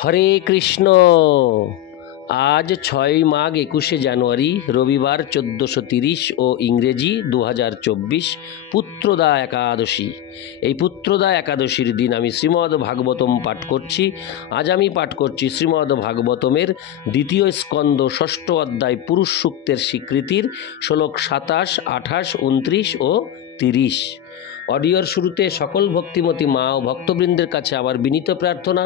হরে কৃষ্ণ। আজ 6 মাঘ 21 জানুয়ারি রবিবার 1430 ও ইংরেজি 2024 পুত্রদা একাদশী। এই পুত্রদা একাদশীর দিন আমি শ্রীমদ্ ভাগবতম পাঠ করছি। আজ আমি পাঠ করছি শ্রীমদ্ ভাগবতমের দ্বিতীয় স্কন্দ 6ষ্ঠ অধ্যায় পুরুষ সূক্তের স্বীকৃতির শ্লোক 27, 28, 29 ও 30। অডিওর শুরুতে সকল ভক্তিমতী মা ও ভক্তবৃন্দের কাছে আবার বিনীত প্রার্থনা।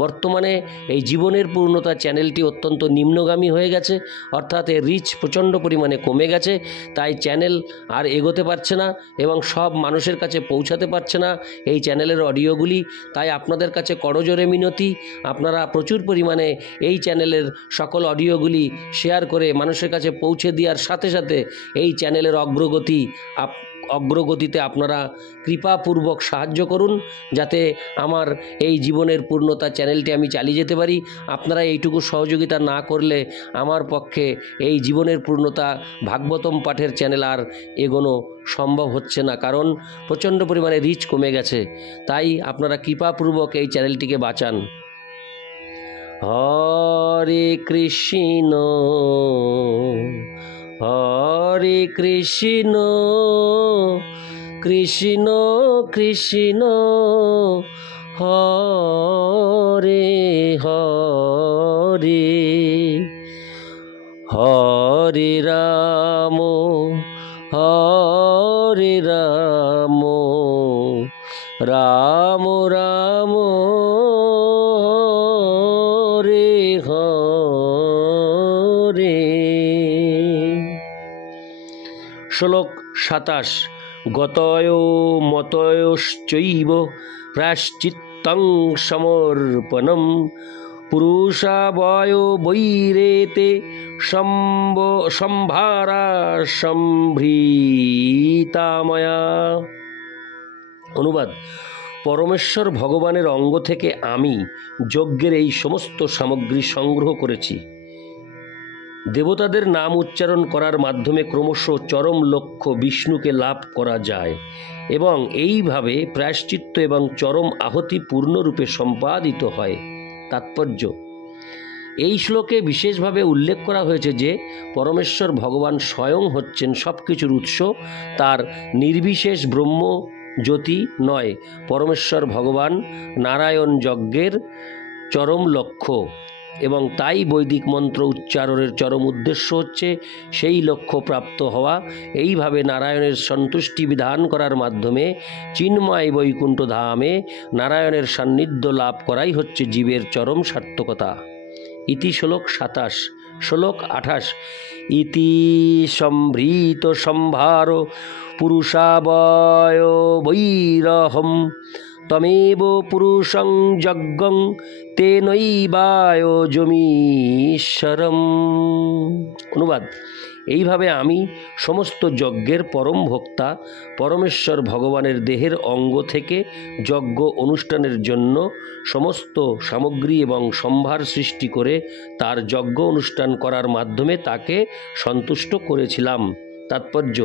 বর্তমানে এই জীবনের পূর্ণতা চ্যানেলটি অত্যন্ত নিম্নগামী হয়ে গেছে, অর্থাৎ এর রিচ প্রচণ্ড পরিমাণে কমে গেছে। তাই চ্যানেল আর এগোতে পারছে না এবং সব মানুষের কাছে পৌঁছাতে পারছে না এই চ্যানেলের অডিওগুলি। তাই আপনাদের কাছে করজোরে মিনতি, আপনারা প্রচুর পরিমাণে এই চ্যানেলের সকল অডিওগুলি শেয়ার করে মানুষের কাছে পৌঁছে দেওয়ার সাথে সাথে এই চ্যানেলের অগ্রগতিতে আপনারা কৃপাপূর্বক সাহায্য করুন, যাতে আমার এই জীবনের পূর্ণতা চ্যানেলটি আমি চালিয়ে যেতে পারি। আপনারা এইটুকু সহযোগিতা না করলে আমার পক্ষে এই জীবনের পূর্ণতা ভাগবতম পাঠের চ্যানেল আর এগোনো সম্ভব হচ্ছে না, কারণ প্রচণ্ড পরিমাণে রিচ কমে গেছে। তাই আপনারা কৃপাপূর্বক এই চ্যানেলটিকে বাঁচান। হরে কৃষ্ণ হরে কৃষ্ণ কৃষ্ণ কৃষ্ণ হরে হরে হরে রাম রাম রাম হরে হরে। শ্লোক 27। গতয় মতয়শ্চৈব প্রায়শ্চিত্তং সমর্পণম পুরুষাবয় বৈরেতে সম্ভারা সম্ভৃতাময়া। অনুবাদ: পরমেশ্বর ভগবানের অঙ্গ থেকে আমি যজ্ঞের এই সমস্ত সামগ্রী সংগ্রহ করেছি। দেবতাদের নাম উচ্চারণ করার মাধ্যমে ক্রমশ চরম লক্ষ্য বিষ্ণুকে লাভ করা যায় এবং এইভাবে প্রায়শ্চিত্ত এবং চরম আহুতি পূর্ণরূপে সম্পাদিত হয়। তাৎপর্য: এই শ্লোকে বিশেষভাবে উল্লেখ করা হয়েছে যে পরমেশ্বর ভগবান স্বয়ং হচ্ছেন সব কিছুর উৎস, তার নির্বিশেষ ব্রহ্ম জ্যোতি নয়। পরমেশ্বর ভগবান নারায়ণ যজ্ঞের চরম লক্ষ্য এবং তাই বৈদিক মন্ত্র উচ্চারণের চরম উদ্দেশ্য হচ্ছে সেই লক্ষ্য প্রাপ্ত হওয়া। এইভাবে নারায়ণের সন্তুষ্টি বিধান করার মাধ্যমে চিন্ময় বৈকুণ্ঠ ধামে নারায়ণের সান্নিধ্য লাভ করাই হচ্ছে জীবের চরম সার্থকতা। ইতি শ্লোক 27। শ্লোক 28। ইতি সম্ভৃত সম্ভার পুরুষাবয় বৈরহম তমেব পুরুষং যজ্ঞং তেনৈবায়োজমীশ্বরম। অনুবাদ: এইভাবে আমি সমস্ত যজ্ঞের পরম ভোক্তা পরমেশ্বর ভগবানের দেহের অঙ্গ থেকে যজ্ঞ অনুষ্ঠানের জন্য সমস্ত সামগ্রী এবং সম্ভার সৃষ্টি করে তার যজ্ঞ অনুষ্ঠান করার মাধ্যমে তাকে সন্তুষ্ট করেছিলাম। তাৎপর্য: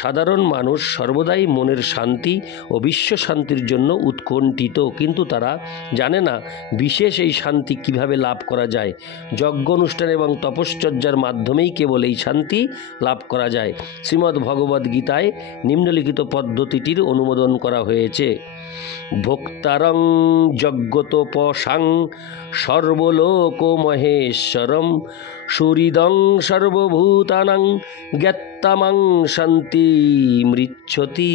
সাধারণ মানুষ সর্বদাই মনের শান্তি ও বিশ্ব শান্তির জন্য উৎকণ্ঠিত, কিন্তু তারা জানে না বিশেষ এই শান্তি কিভাবে লাভ করা যায়। যজ্ঞ অনুষ্ঠান এবং তপশ্চর্যার মাধ্যমেই কেবল এই শান্তি লাভ করা যায়। শ্রীমদ্ ভগবদ্ গীতায় নিম্নলিখিত পদ্ধতিটির অনুমোদন করা হয়েছে: ভোক্তারং যজ্ঞতপসাং সর্বলোক মহেশ্বরম সুহৃদং সর্বভূতানাং জ্ঞাত্তামাং শান্তি মৃচ্ছতি।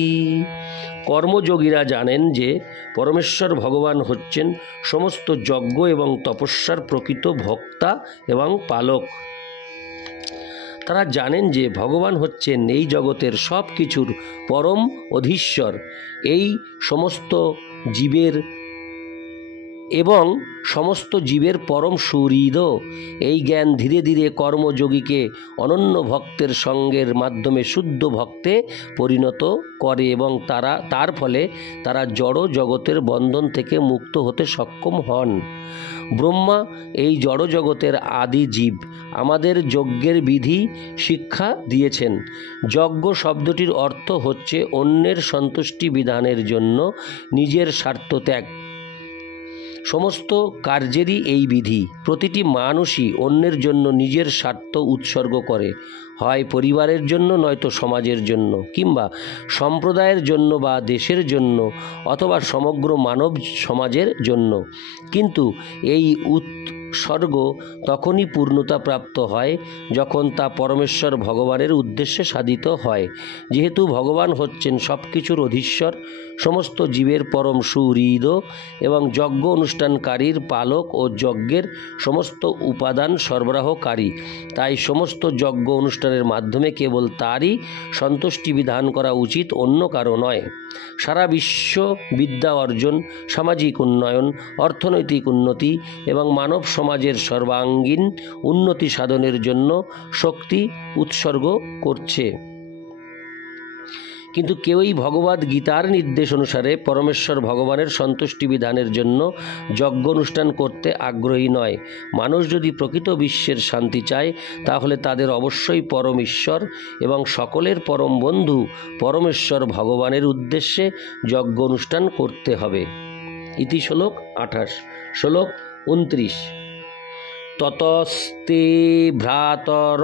কর্মযোগীরা জানেন যে পরমেশ্বর ভগবান হচ্ছেন সমস্ত যজ্ঞ এবং তপস্যার প্রকৃত ভোক্তা এবং পালক। তারা জানেন যে ভগবান হচ্ছেন এই জগতের সব কিছুর পরম অধীশ্বর, এই সমস্ত জীবের পরম সুহৃদ। এই জ্ঞান ধীরে ধীরে কর্মযোগীকে অনন্য ভক্তের সঙ্গের মাধ্যমে শুদ্ধ ভক্তে পরিণত করে এবং তার ফলে তারা জড় জগতের বন্ধন থেকে মুক্ত হতে সক্ষম হন। ব্রহ্মা এই জড় জগতের আদি জীব। আমাদের যজ্ঞের বিধি শিক্ষা দিয়েছেন। যজ্ঞ শব্দটির অর্থ হচ্ছে অন্যের সন্তুষ্টি বিধানের জন্য নিজের স্বার্থ ত্যাগ। সমস্ত কার্যেরই এই বিধি। প্রতিটি মানুষই অন্যের জন্য নিজের স্বার্থ উৎসর্গ করে, হয় পরিবারের জন্য, নয়তো সমাজের জন্য, কিংবা সম্প্রদায়ের জন্য বা দেশের জন্য, অথবা সমগ্র মানব সমাজের জন্য। কিন্তু এই উৎসর্গ তখনই পূর্ণতা প্রাপ্ত হয় যখন তা পরমেশ্বর ভগবানের উদ্দেশ্যে সাধিত হয়। যেহেতু ভগবান হচ্ছেন সব কিছুর অধীশ্বর, সমস্ত জীবের পরম সুহৃদ এবং যজ্ঞ অনুষ্ঠানকারীর পালক ও যজ্ঞের সমস্ত উপাদান সরবরাহকারী, তাই সমস্ত যজ্ঞ অনুষ্ঠানের মাধ্যমে কেবল তারই সন্তুষ্টি বিধান করা উচিত, অন্য কারো নয়। সারা বিশ্ব বিদ্যা অর্জন, সামাজিক উন্নয়ন, অর্থনৈতিক উন্নতি এবং মানব সমাজের সর্বাঙ্গীন উন্নতি সাধনের জন্য শক্তি উৎসর্গ করছে। কিন্তু কেউই ভগবদ গীতার নির্দেশ অনুসারে পরমেশ্বর ভগবানের সন্তুষ্টি বিধানের জন্য যজ্ঞ অনুষ্ঠান করতে আগ্রহী নয়। মানুষ যদি প্রকৃত বিশ্বের শান্তি চায়, তাহলে তাদের অবশ্যই পরম ঈশ্বর এবং সকলের পরম বন্ধু পরমেশ্বর ভগবানের উদ্দেশ্যে যজ্ঞ অনুষ্ঠান করতে হবে। ইতি শ্লোক 28। শ্লোক 29। ততস্তে ভ্রাতর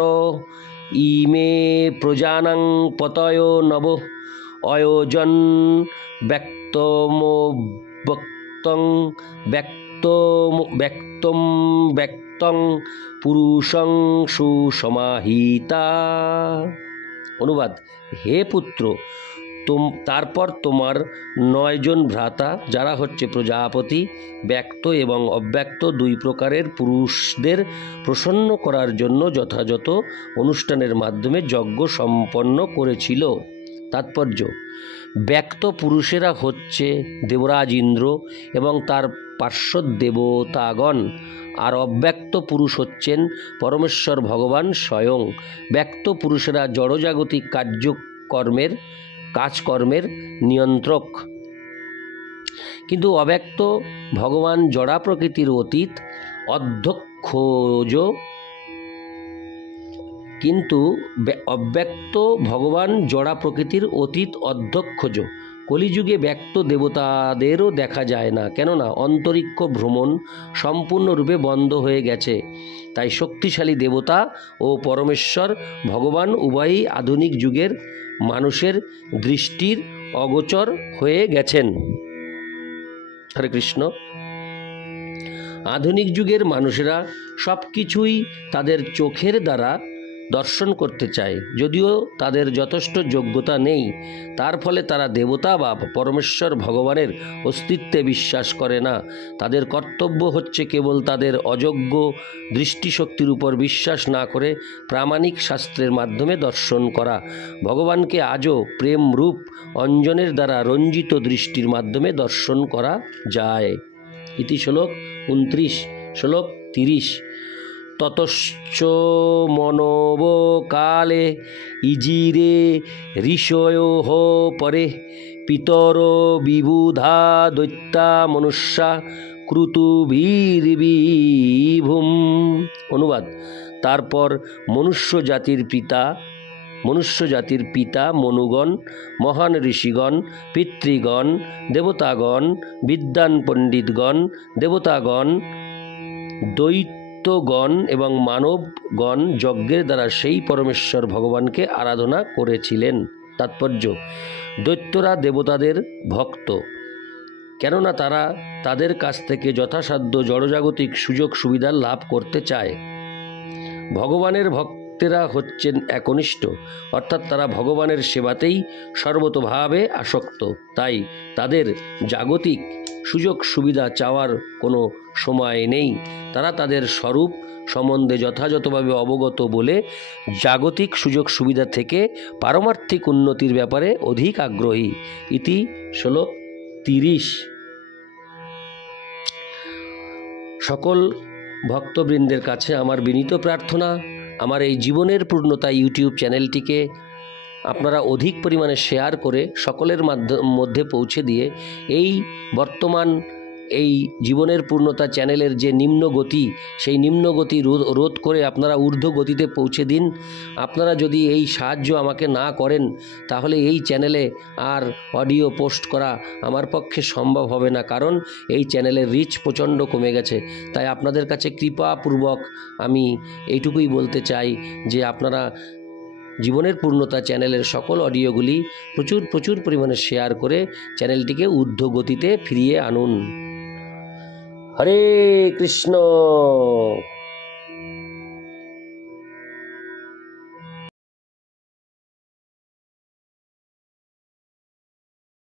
ইমে প্রজানাং পতয় নব অয়োজন ব্যক্তং পুরুষং সুসমাহিতা। অনুবাদ: হে পুত্র, তারপর তোমার 9 জন ভ্রাতা, যারা হচ্ছে প্রজাপতি, ব্যক্ত এবং অব্যক্ত, 2 প্রকারের পুরুষদের প্রসন্ন করার জন্য যথাযথ অনুষ্ঠানের মাধ্যমে যজ্ঞ সম্পন্ন করেছিল। তাৎপর্য: ব্যক্ত পুরুষেরা হচ্ছে দেবরাজ ইন্দ্র এবং তার পার্শ্বদ দেবতাগণ, আর অব্যক্ত পুরুষ হচ্ছেন পরমেশ্বর ভগবান স্বয়ং। ব্যক্ত পুরুষেরা জড়জাগতিক কাজকর্মের নিয়ন্ত্রক, কিন্তু অব্যক্ত ভগবান জড়া প্রকৃতির অতীত অধ্যক্ষজ। কলিযুগে ব্যক্ত দেবতাদেরও দেখা যায় না, কেননা অন্তরিক্ষ ভ্রমণ সম্পূর্ণরূপে বন্ধ হয়ে গেছে। তাই শক্তিশালী দেবতা ও পরমেশ্বর ভগবান উভয়ই আধুনিক যুগের মানুষের দৃষ্টির অগোচর হয়ে গেছেন। হরে কৃষ্ণ। আধুনিক যুগের মানুষেরা সব কিছুই তাদের চোখের দ্বারা দর্শন করতে চায়, যদিও তাদের যথেষ্ট যোগ্যতা নেই। তার ফলে তারা দেবতা বা পরমেশ্বর ভগবানের অস্তিত্বে বিশ্বাস করে না। তাদের কর্তব্য হচ্ছে কেবল তাদের অযোগ্য দৃষ্টিশক্তির উপর বিশ্বাস না করে প্রামাণিক শাস্ত্রের মাধ্যমে দর্শন করা। ভগবানকে আজও প্রেম রূপ অঞ্জনের দ্বারা রঞ্জিত দৃষ্টির মাধ্যমে দর্শন করা যায়। ইতি শ্লোক 29। শ্লোক 30। ততশ্চ মনব কালে ইজিরে ঋষয়োঃ পরে পিতর বিবুধা দৈত্যা মনুষ্যা ক্রতুভির্বিভূম। অনুবাদ: তারপর মনুষ্য জাতির পিতা মনুগণ, মহান ঋষিগণ, পিতৃগণ, দেবতাগণ, বিদ্বান পণ্ডিতগণ, দেবতাগণ, দৈত্যগণ এবং মানবগণ যজ্ঞের দ্বারা সেই পরমেশ্বর ভগবানকে আরাধনা করেছিলেন। তাৎপর্য: দৈত্যরা দেবতাদের ভক্ত, কেননা তারা তাদের কাছ থেকে যথাসাধ্য জড়জাগতিক সুযোগ সুবিধা লাভ করতে চায়। ভগবানের ভক্তেরা হচ্ছেন একনিষ্ঠ, অর্থাৎ তারা ভগবানের সেবাতেই সর্বতোভাবে আসক্ত। তাই তাদের জাগতিক সুযোগ সুবিধা চাওয়ার কোনো সময় নেই। তারা তাদের স্বরূপ সম্বন্ধে যথাযথভাবে অবগত বলে জাগতিক সুযোগ সুবিধা থেকে পারমার্থিক উন্নতির ব্যাপারে অধিক আগ্রহী। ইতি শ্লোক 30। সকল ভক্তবৃন্দের কাছে আমার বিনীত প্রার্থনা, আমার এই জীবনের পূর্ণতা ইউটিউব চ্যানেলটিকে আপনারা অধিক পরিমাণে শেয়ার করে সকলের মধ্যে পৌঁছে দিয়ে এই বর্তমান এই জীবনের পূর্ণতা চ্যানেলের যে নিম্ন গতি, সেই নিম্ন গতি রোধ করে আপনারা ঊর্ধ্ব গতিতে পৌঁছে দিন। আপনারা যদি এই সাহায্য আমাকে না করেন তাহলে এই চ্যানেলে আর অডিও পোস্ট করা আমার পক্ষে সম্ভব হবে না, কারণ এই চ্যানেলের রিচ প্রচণ্ড কমে গেছে। তাই আপনাদের কাছে কৃপাপূর্বক আমি এইটুকুই বলতে চাই যে আপনারা জীবনের পূর্ণতা চ্যানেলের সকল অডিওগুলি প্রচুর পরিমাণে শেয়ার করে চ্যানেলটিকে ঊর্ধ্ব গতিতে ফিরিয়ে আনুন। হরে কৃষ্ণ।